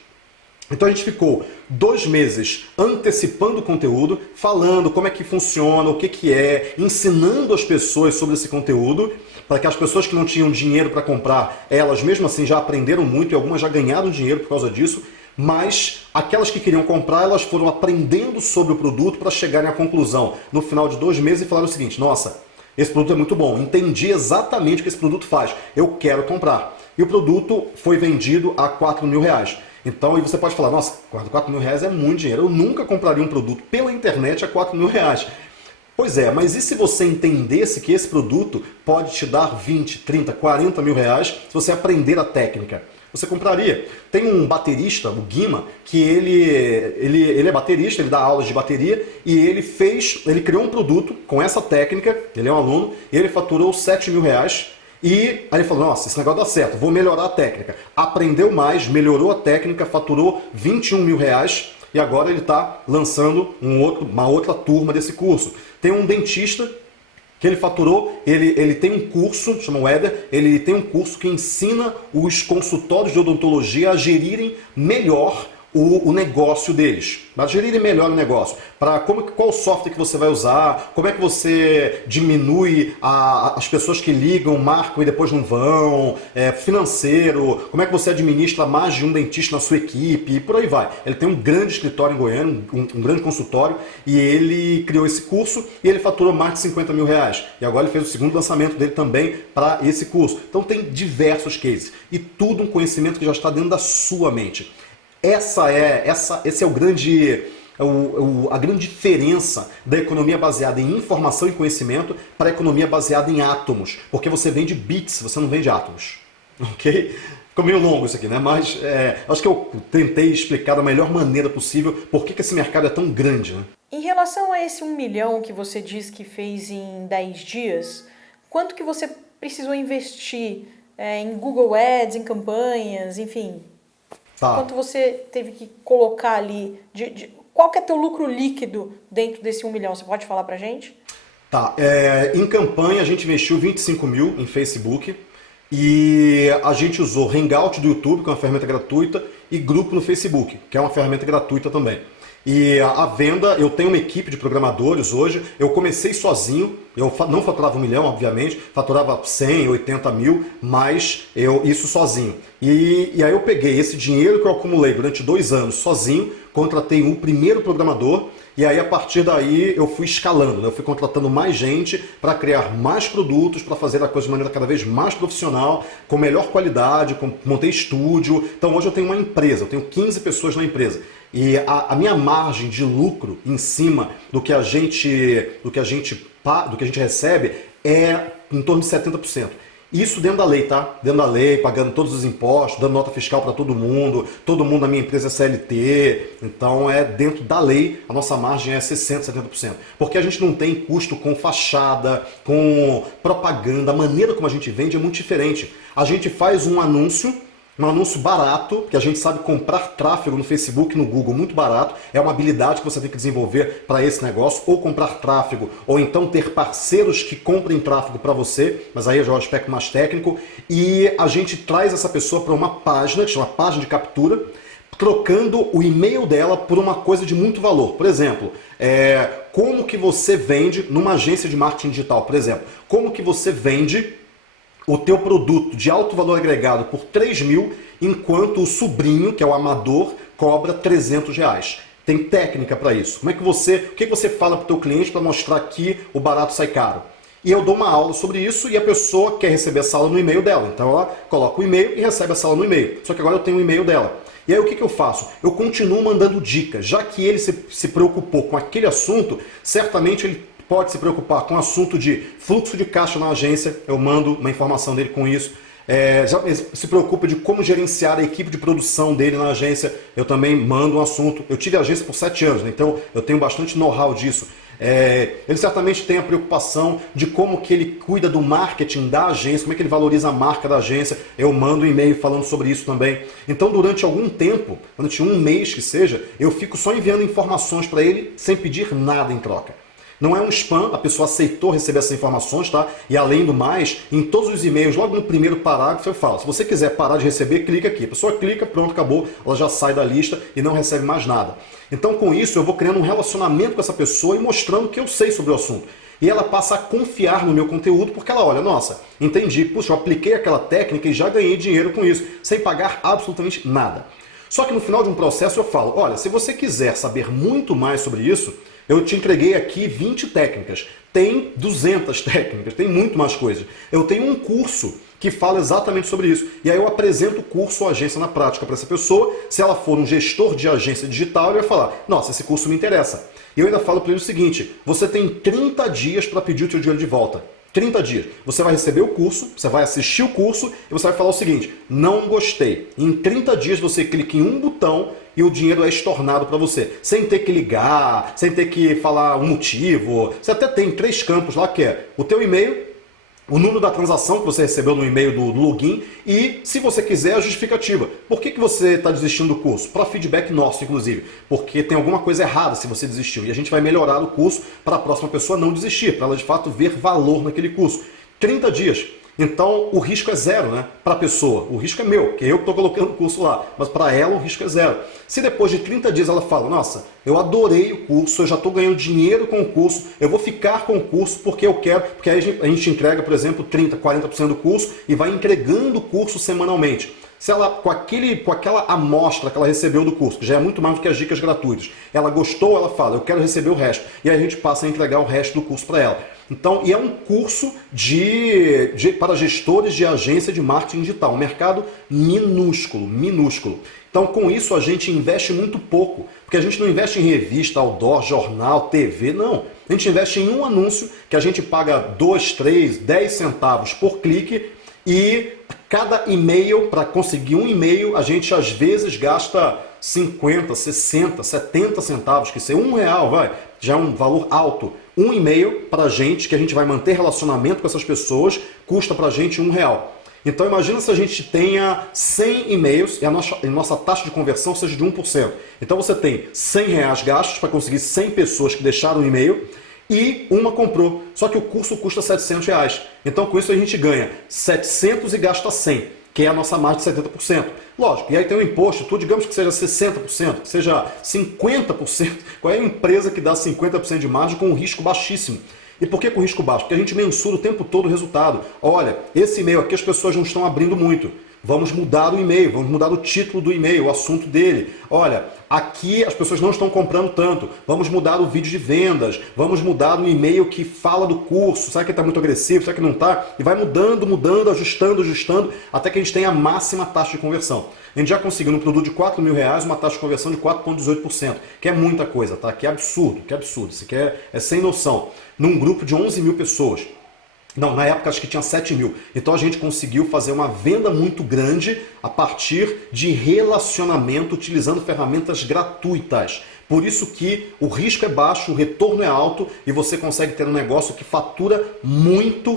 Então a gente ficou 2 meses antecipando o conteúdo, falando como é que funciona, o que é, ensinando as pessoas sobre esse conteúdo, para que as pessoas que não tinham dinheiro para comprar, elas mesmo assim já aprenderam muito e algumas já ganharam dinheiro por causa disso, mas aquelas que queriam comprar, elas foram aprendendo sobre o produto para chegarem à conclusão no final de 2 meses e falaram o seguinte, nossa, esse produto é muito bom, entendi exatamente o que esse produto faz, eu quero comprar. E o produto foi vendido a R$4 mil. Então, e você pode falar, nossa, R$4 mil é muito dinheiro. Eu nunca compraria um produto pela internet a R$4 mil. Pois é, mas e se você entendesse que esse produto pode te dar 20, 30, 40 mil reais se você aprender a técnica? Você compraria. Tem um baterista, o Guima, que ele é baterista, ele dá aulas de bateria e ele criou um produto com essa técnica, ele é um aluno, e ele faturou R$7 mil. E aí ele falou, nossa, esse negócio dá certo, vou melhorar a técnica. Aprendeu mais, melhorou a técnica, faturou R$21 mil e agora ele está lançando uma outra turma desse curso. Tem um dentista que ele faturou, ele tem um curso, chama o Éder, ele tem um curso que ensina os consultórios de odontologia a gerirem melhor o negócio deles, para gerirem melhor o negócio, para qual software que você vai usar, como é que você diminui as pessoas que ligam, marcam e depois não vão, financeiro, como é que você administra mais de um dentista na sua equipe e por aí vai. Ele tem um grande escritório em Goiânia, um grande consultório, e ele criou esse curso e ele faturou mais de 50 mil reais. E agora ele fez o segundo lançamento dele também para esse curso. Então tem diversos cases e tudo um conhecimento que já está dentro da sua mente. Esse é a grande diferença da economia baseada em informação e conhecimento para a economia baseada em átomos. Porque você vende bits, você não vende átomos. Ok? Ficou meio longo isso aqui, né? Mas acho que eu tentei explicar da melhor maneira possível por que esse mercado é tão grande, né? Em relação a esse 1 milhão que você diz que fez em 10 dias, quanto que você precisou investir em Google Ads, em campanhas, enfim? Tá. Quanto você teve que colocar ali? Qual que é teu lucro líquido dentro desse 1 milhão? Você pode falar pra gente? Tá. Em campanha a gente investiu 25 mil em Facebook e a gente usou Hangout do YouTube, que é uma ferramenta gratuita, e Grupo no Facebook, que é uma ferramenta gratuita também. E a venda, eu tenho uma equipe de programadores hoje, eu comecei sozinho, eu não faturava 1 milhão, obviamente, faturava 100, 80 mil, mas isso sozinho. E aí eu peguei esse dinheiro que eu acumulei durante 2 anos sozinho, contratei um primeiro programador, e aí a partir daí eu fui escalando, né? Eu fui contratando mais gente para criar mais produtos, para fazer a coisa de maneira cada vez mais profissional, com melhor qualidade, montei estúdio. Então hoje eu tenho uma empresa, eu tenho 15 pessoas na empresa. E a minha margem de lucro em cima do que a gente recebe é em torno de 70%. Isso dentro da lei, tá? Dentro da lei, pagando todos os impostos, dando nota fiscal para todo mundo na minha empresa é CLT, então dentro da lei, a nossa margem é 60%, 70%. Porque a gente não tem custo com fachada, com propaganda, a maneira como a gente vende é muito diferente. A gente faz um anúncio barato, que a gente sabe comprar tráfego no Facebook, no Google, muito barato. É uma habilidade que você tem que desenvolver para esse negócio, ou comprar tráfego, ou então ter parceiros que comprem tráfego para você, mas aí já é um aspecto mais técnico. E a gente traz essa pessoa para uma página, que chama página de captura, trocando o e-mail dela por uma coisa de muito valor. Por exemplo, como que você vende numa agência de marketing digital, por exemplo, como que você vende o teu produto de alto valor agregado por 3 mil, enquanto o sobrinho, que é o amador, cobra 300 reais. Tem técnica para isso. O que você fala para o teu cliente para mostrar que o barato sai caro? E eu dou uma aula sobre isso e a pessoa quer receber essa aula no e-mail dela. Então ela coloca o e-mail e recebe essa aula no e-mail. Só que agora eu tenho o e-mail dela. E aí o que eu faço? Eu continuo mandando dicas. Já que ele se preocupou com aquele assunto, certamente ele pode se preocupar com o assunto de fluxo de caixa na agência, eu mando uma informação dele com isso. Já se preocupa de como gerenciar a equipe de produção dele na agência, eu também mando um assunto. Eu tive agência por 7 anos, né? Então eu tenho bastante know-how disso. Ele certamente tem a preocupação de como que ele cuida do marketing da agência, como é que ele valoriza a marca da agência. Eu mando um e-mail falando sobre isso também. Então durante algum tempo, durante 1 mês que seja, eu fico só enviando informações para ele sem pedir nada em troca. Não é um spam, a pessoa aceitou receber essas informações, tá? E além do mais, em todos os e-mails, logo no primeiro parágrafo eu falo, se você quiser parar de receber, clica aqui. A pessoa clica, pronto, acabou, ela já sai da lista e não recebe mais nada. Então com isso eu vou criando um relacionamento com essa pessoa e mostrando que eu sei sobre o assunto. E ela passa a confiar no meu conteúdo porque ela olha, nossa, entendi, puxa, eu apliquei aquela técnica e já ganhei dinheiro com isso, sem pagar absolutamente nada. Só que no final de um processo eu falo, olha, se você quiser saber muito mais sobre isso, eu te entreguei aqui 20 técnicas, tem 200 técnicas, tem muito mais coisas. Eu tenho um curso que fala exatamente sobre isso. E aí eu apresento o curso ou agência na prática para essa pessoa. Se ela for um gestor de agência digital, ele vai falar, nossa, esse curso me interessa. E eu ainda falo para ele o seguinte, você tem 30 dias para pedir o seu dinheiro de volta. 30 dias. Você vai receber o curso, você vai assistir o curso e você vai falar o seguinte, não gostei. Em 30 dias você clica em um botão e o dinheiro é estornado para você. Sem ter que ligar, sem ter que falar um motivo. Você até tem 3 campos lá que é o teu e-mail, o número da transação que você recebeu no e-mail do login e, se você quiser, a justificativa. Por que você está desistindo do curso? Para feedback nosso, inclusive. Porque tem alguma coisa errada se você desistiu. E a gente vai melhorar o curso para a próxima pessoa não desistir, para ela de fato ver valor naquele curso. 30 dias. Então, o risco é zero, né? Para a pessoa. O risco é meu, que eu estou colocando o curso lá. Mas para ela, o risco é zero. Se depois de 30 dias ela fala, nossa, eu adorei o curso, eu já estou ganhando dinheiro com o curso, eu vou ficar com o curso porque eu quero, porque aí a gente entrega, por exemplo, 30%, 40% do curso e vai entregando o curso semanalmente. Se ela, com aquela amostra que ela recebeu do curso, que já é muito mais do que as dicas gratuitas, ela gostou, ela fala, eu quero receber o resto. E aí a gente passa a entregar o resto do curso para ela. Então, e é um curso para gestores de agência de marketing digital, um mercado minúsculo, minúsculo. Então, com isso, a gente investe muito pouco, porque a gente não investe em revista, outdoor, jornal, TV, não. A gente investe em um anúncio que a gente paga 2, 3, 10 centavos por clique e cada e-mail, para conseguir um e-mail, a gente às vezes gasta 50, 60, 70 centavos, que isso é R$1, vai, já é um valor alto. Um e-mail para a gente, que a gente vai manter relacionamento com essas pessoas, custa para a gente R$1. Então imagina se a gente tenha 100 e-mails e a nossa taxa de conversão seja de 1%. Então você tem R$100 gastos para conseguir 100 pessoas que deixaram o e-mail e uma comprou. Só que o curso custa R$700. Então com isso a gente ganha 700 e gasta 100, que é a nossa margem de 70%. Lógico, e aí tem o imposto, tudo, digamos que seja 60%, que seja 50%. Qual é a empresa que dá 50% de margem com um risco baixíssimo? E por que com risco baixo? Porque a gente mensura o tempo todo o resultado. Olha, esse e-mail aqui as pessoas não estão abrindo muito. Vamos mudar o e-mail, vamos mudar o título do e-mail, o assunto dele. Olha, aqui as pessoas não estão comprando tanto. Vamos mudar o vídeo de vendas, vamos mudar o e-mail que fala do curso. Será que está muito agressivo? Será que não está? E vai mudando, ajustando, até que a gente tenha a máxima taxa de conversão. A gente já conseguiu no produto de R$4.000 uma taxa de conversão de 4,18%, que é muita coisa, tá? Que é absurdo, que é absurdo. Isso aqui é sem noção. Num grupo de 11 mil pessoas. Não, na época acho que tinha 7 mil. Então a gente conseguiu fazer uma venda muito grande a partir de relacionamento utilizando ferramentas gratuitas. Por isso que o risco é baixo, o retorno é alto e você consegue ter um negócio que fatura muito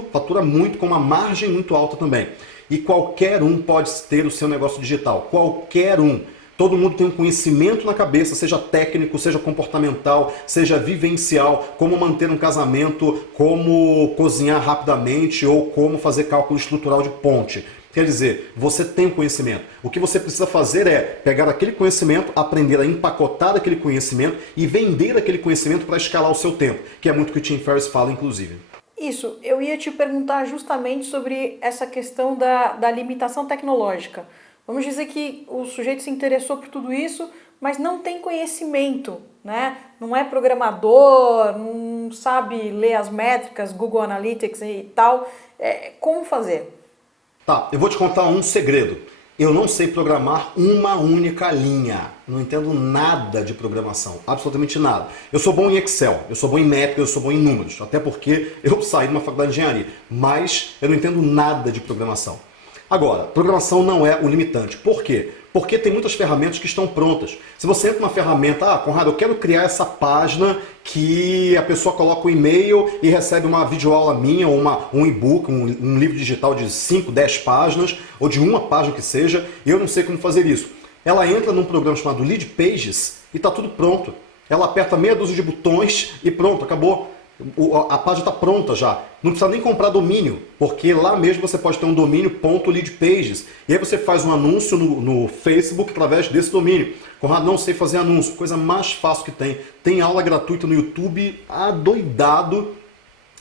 com uma margem muito alta também. E qualquer um pode ter o seu negócio digital, qualquer um. Todo mundo tem um conhecimento na cabeça, seja técnico, seja comportamental, seja vivencial, como manter um casamento, como cozinhar rapidamente ou como fazer cálculo estrutural de ponte. Quer dizer, você tem conhecimento. O que você precisa fazer é pegar aquele conhecimento, aprender a empacotar aquele conhecimento e vender aquele conhecimento para escalar o seu tempo, que é muito o que o Tim Ferriss fala, inclusive. Isso, eu ia te perguntar justamente sobre essa questão da limitação tecnológica. Vamos dizer que o sujeito se interessou por tudo isso, mas não tem conhecimento, né? Não é programador, não sabe ler as métricas, Google Analytics e tal. Como fazer? Tá, eu vou te contar um segredo. Eu não sei programar uma única linha. Não entendo nada de programação, absolutamente nada. Eu sou bom em Excel, eu sou bom em métricas, eu sou bom em números, até porque eu saí de uma faculdade de engenharia, mas eu não entendo nada de programação. Agora, programação não é o limitante. Por quê? Porque tem muitas ferramentas que estão prontas. Se você entra numa ferramenta, Conrado, eu quero criar essa página que a pessoa coloca o e-mail e recebe uma videoaula minha, ou um e-book, um livro digital de 5, 10 páginas, ou de uma página que seja, e eu não sei como fazer isso. Ela entra num programa chamado Lead Pages e está tudo pronto. Ela aperta meia dúzia de botões e pronto, acabou. A página está pronta já. Não precisa nem comprar domínio, porque lá mesmo você pode ter um domínio .leadpages. E aí você faz um anúncio no Facebook através desse domínio. Conrado, não sei fazer anúncio. Coisa mais fácil que tem. Tem aula gratuita no YouTube, adoidado,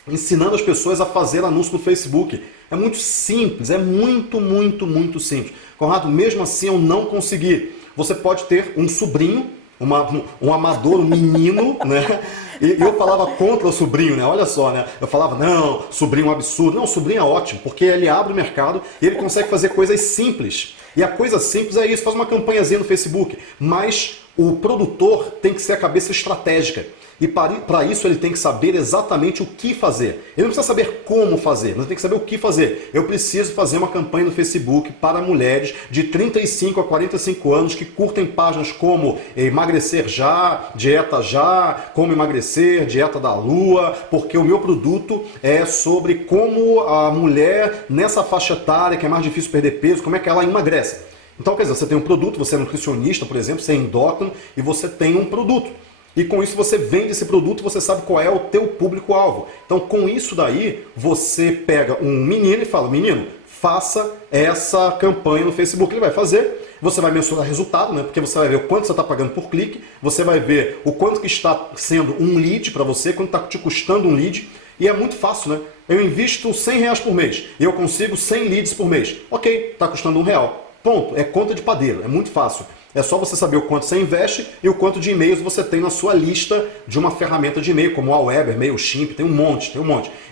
ensinando as pessoas a fazer anúncio no Facebook. É muito simples, é muito simples. Conrado, mesmo assim eu não consegui. Você pode ter um sobrinho, um amador, um menino, né? E eu falava contra o sobrinho, né? Olha só, né? Eu falava, não, sobrinho é um absurdo. Não, sobrinho é ótimo, porque ele abre o mercado e ele consegue fazer coisas simples. E a coisa simples é isso, faz uma campanhazinha no Facebook. Mas o produtor tem que ser a cabeça estratégica. E para isso ele tem que saber exatamente o que fazer. Ele não precisa saber como fazer, mas tem que saber o que fazer. Eu preciso fazer uma campanha no Facebook para mulheres de 35 a 45 anos que curtem páginas como emagrecer já, dieta já, como emagrecer, dieta da lua, porque o meu produto é sobre como a mulher nessa faixa etária que é mais difícil perder peso, como é que ela emagrece. Então, quer dizer, você tem um produto, você é nutricionista, por exemplo, você é endócrino e você tem um produto. E com isso você vende esse produto, você sabe qual é o teu público-alvo. Então com isso daí, você pega um menino e fala, menino, faça essa campanha no Facebook. Ele vai fazer, você vai mensurar resultado, né? Porque você vai ver o quanto você está pagando por clique, você vai ver o quanto que está sendo um lead para você, quanto está te custando um lead. E é muito fácil, né? Eu invisto R$100 por mês e eu consigo 100 leads por mês. Ok, está custando R$1. Ponto, é conta de padeiro, é muito fácil. É só você saber o quanto você investe e o quanto de e-mails você tem na sua lista de uma ferramenta de e-mail, como a Aweber, MailChimp, tem um monte.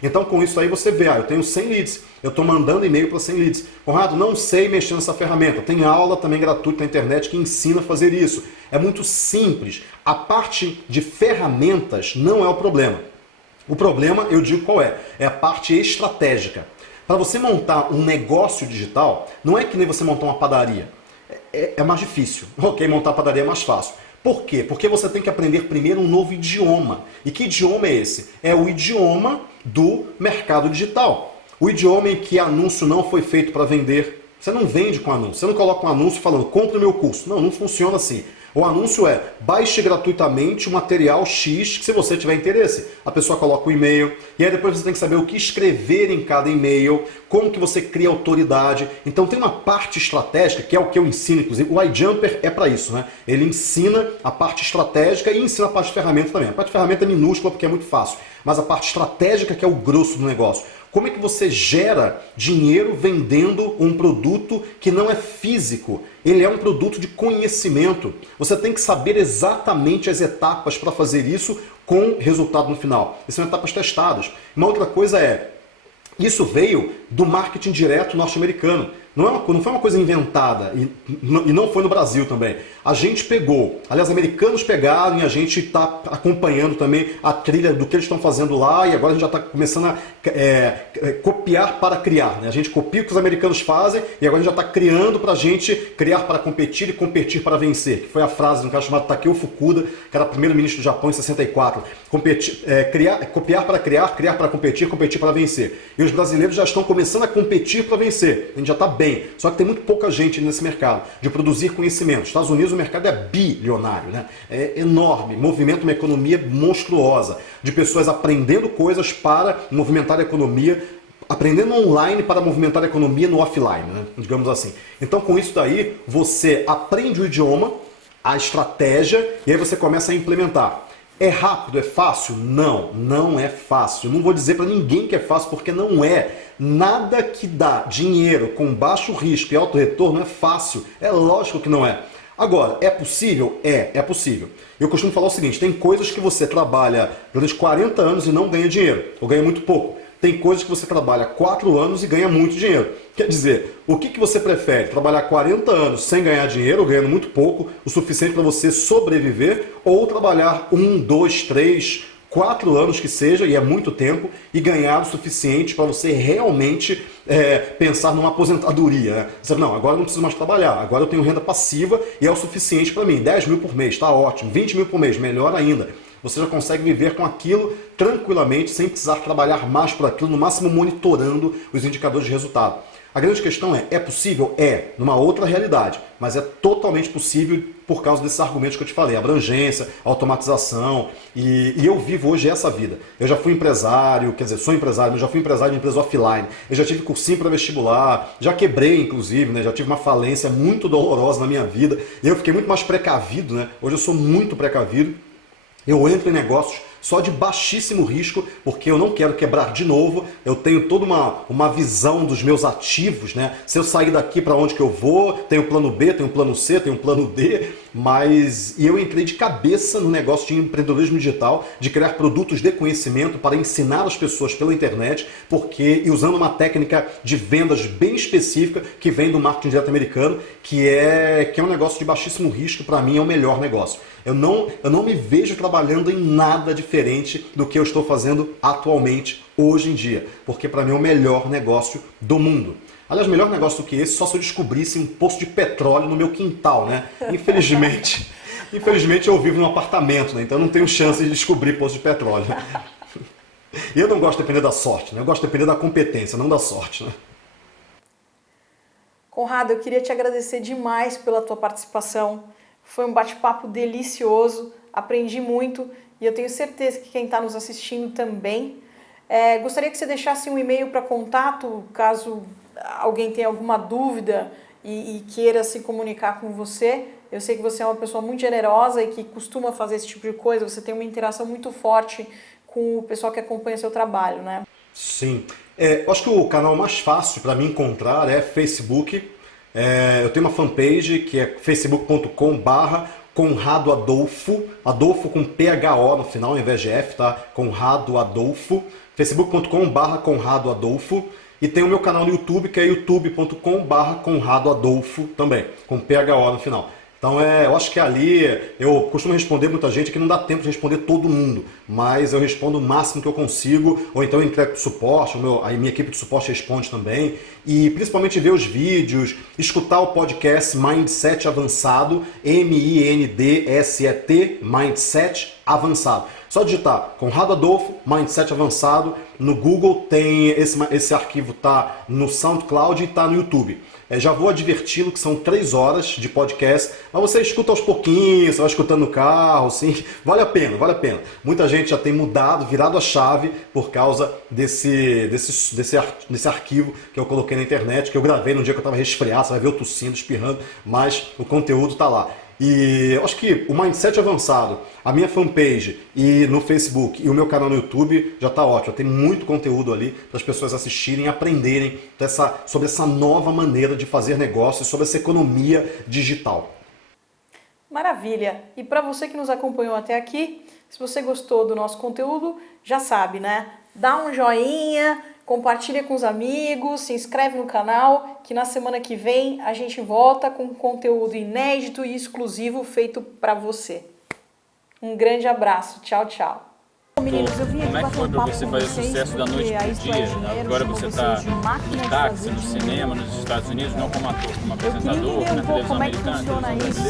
Então com isso aí você vê, eu tenho 100 leads, eu estou mandando e-mail para 100 leads. Conrado, não sei mexer nessa ferramenta. Tem aula também gratuita na internet que ensina a fazer isso. É muito simples. A parte de ferramentas não é o problema. O problema, eu digo qual é? É a parte estratégica. Para você montar um negócio digital, não é que nem você montar uma padaria. É mais difícil. Ok, montar padaria é mais fácil. Por quê? Porque você tem que aprender primeiro um novo idioma. E que idioma é esse? É o idioma do mercado digital. O idioma em que anúncio não foi feito para vender. Você não vende com anúncio. Você não coloca um anúncio falando, compre o meu curso. Não, não funciona assim. O anúncio é, baixe gratuitamente o material X, se você tiver interesse. A pessoa coloca o e-mail, e aí depois você tem que saber o que escrever em cada e-mail, como que você cria autoridade. Então tem uma parte estratégica, que é o que eu ensino, inclusive. O iJumper é para isso, né? Ele ensina a parte estratégica e ensina a parte de ferramenta também. A parte de ferramenta é minúscula porque é muito fácil, mas a parte estratégica que é o grosso do negócio. Como é que você gera dinheiro vendendo um produto que não é físico? Ele é um produto de conhecimento. Você tem que saber exatamente as etapas para fazer isso com resultado no final. Essas são etapas testadas. Uma outra coisa é, isso veio do marketing direto norte-americano. Não foi uma coisa inventada e não foi no Brasil também. A gente pegou, aliás, os americanos pegaram e a gente está acompanhando também a trilha do que eles estão fazendo lá e agora a gente já está começando a copiar para criar. Né? A gente copia o que os americanos fazem e agora a gente já está criando para a gente criar para competir e competir para vencer. Que foi a frase de um cara chamado Takeo Fukuda, que era primeiro-ministro do Japão em 64. Copiar para criar, criar para competir, competir para vencer. E os brasileiros já estão começando a competir para vencer. A gente já está bem. Só que tem muito pouca gente nesse mercado de produzir conhecimento. Nos Estados Unidos o mercado é bilionário, né? É enorme, movimenta uma economia monstruosa, de pessoas aprendendo coisas para movimentar a economia, aprendendo online para movimentar a economia no offline, né? Digamos assim. Então com isso daí, você aprende o idioma, a estratégia, e aí você começa a implementar. É rápido? É fácil? Não, não é fácil. Eu não vou dizer para ninguém que é fácil, porque não é. Nada que dá dinheiro com baixo risco e alto retorno é fácil. É lógico que não é. Agora, é possível? É possível. Eu costumo falar o seguinte, tem coisas que você trabalha durante 40 anos e não ganha dinheiro, ou ganha muito pouco. Tem coisas que você trabalha 4 anos e ganha muito dinheiro. Quer dizer, o que você prefere? Trabalhar 40 anos sem ganhar dinheiro, ou ganhando muito pouco, o suficiente para você sobreviver, ou trabalhar 1, 2, 3, 4 anos que seja, e é muito tempo, e ganhar o suficiente para você realmente pensar numa aposentadoria. Né? Você fala, não, agora eu não preciso mais trabalhar, agora eu tenho renda passiva e é o suficiente para mim. 10 mil por mês, está ótimo. 20 mil por mês, melhor ainda. Você já consegue viver com aquilo tranquilamente, sem precisar trabalhar mais por aquilo, no máximo monitorando os indicadores de resultado. A grande questão é possível? É, numa outra realidade, mas é totalmente possível por causa desses argumentos que eu te falei, abrangência, automatização, e eu vivo hoje essa vida. Eu já fui empresário, quer dizer, sou empresário, mas já fui empresário de empresa offline, eu já tive cursinho para vestibular, já quebrei inclusive, né, já tive uma falência muito dolorosa na minha vida, e eu fiquei muito mais precavido, né, hoje eu sou muito precavido, eu entro em negócios só de baixíssimo risco, porque eu não quero quebrar de novo, eu tenho toda uma visão dos meus ativos, né? Se eu sair daqui, para onde que eu vou, tenho plano B, tenho plano C, tenho plano D, e eu entrei de cabeça no negócio de empreendedorismo digital, de criar produtos de conhecimento para ensinar as pessoas pela internet, e usando uma técnica de vendas bem específica que vem do marketing direto americano, que é um negócio de baixíssimo risco, para mim é o melhor negócio. Eu não me vejo trabalhando em nada diferente do que eu estou fazendo atualmente, hoje em dia, porque para mim é o melhor negócio do mundo. Aliás, melhor negócio do que esse só se eu descobrisse um poço de petróleo no meu quintal, né? Infelizmente eu vivo num apartamento, né? Então eu não tenho chance de descobrir poço de petróleo. E eu não gosto de depender da sorte, né? Eu gosto de depender da competência, não da sorte, né? Conrado, eu queria te agradecer demais pela tua participação. Foi um bate-papo delicioso. aprendi muito e eu tenho certeza que quem está nos assistindo também. Gostaria que você deixasse um e-mail para contato, caso alguém tenha alguma dúvida e queira se comunicar com você. Eu sei que você é uma pessoa muito generosa e que costuma fazer esse tipo de coisa, você tem uma interação muito forte com o pessoal que acompanha seu trabalho, né? Sim. Eu acho que o canal mais fácil para mim encontrar é Facebook. Eu tenho uma fanpage que é facebook.com/Conrado Adolfo, Adolfo com PHO no final, ao invés de F, tá? Conrado Adolfo, facebook.com/Conrado Adolfo. E tem o meu canal no YouTube, que é youtube.com/Conrado Adolfo também, com PHO no final. Então eu acho que ali, eu costumo responder muita gente que não dá tempo de responder todo mundo, mas eu respondo o máximo que eu consigo, ou então eu entrego suporte, a minha equipe de suporte responde também, e principalmente ver os vídeos, escutar o podcast Mindset Avançado, MINDSET, Mindset Avançado. Só digitar Conrado Adolfo, Mindset Avançado, no Google tem esse arquivo, tá no SoundCloud e tá no YouTube. Já vou adverti-lo que são 3 horas de podcast, mas você escuta aos pouquinhos, você vai escutando no carro, assim, vale a pena, vale a pena. Muita gente já tem mudado, virado a chave por causa desse arquivo que eu coloquei na internet, que eu gravei no dia que eu estava resfriado, você vai ver eu tossindo, espirrando, mas o conteúdo está lá. E eu acho que o Mindset Avançado, a minha fanpage e no Facebook e o meu canal no YouTube já está ótimo. Tem muito conteúdo ali para as pessoas assistirem e aprenderem sobre essa nova maneira de fazer negócios, sobre essa economia digital. Maravilha! E para você que nos acompanhou até aqui, se você gostou do nosso conteúdo, já sabe, né? Dá um joinha, compartilha com os amigos, se inscreve no canal, que na semana que vem a gente volta com conteúdo inédito e exclusivo feito para você. Um grande abraço. Tchau, tchau. Meninos, eu vim aqui bater um papo com vocês, sucesso da noite pro dia. Agora você está no táxi, no cinema, nos Estados Unidos, não como ator, como apresentador, na televisão americana, na televisão brasileira.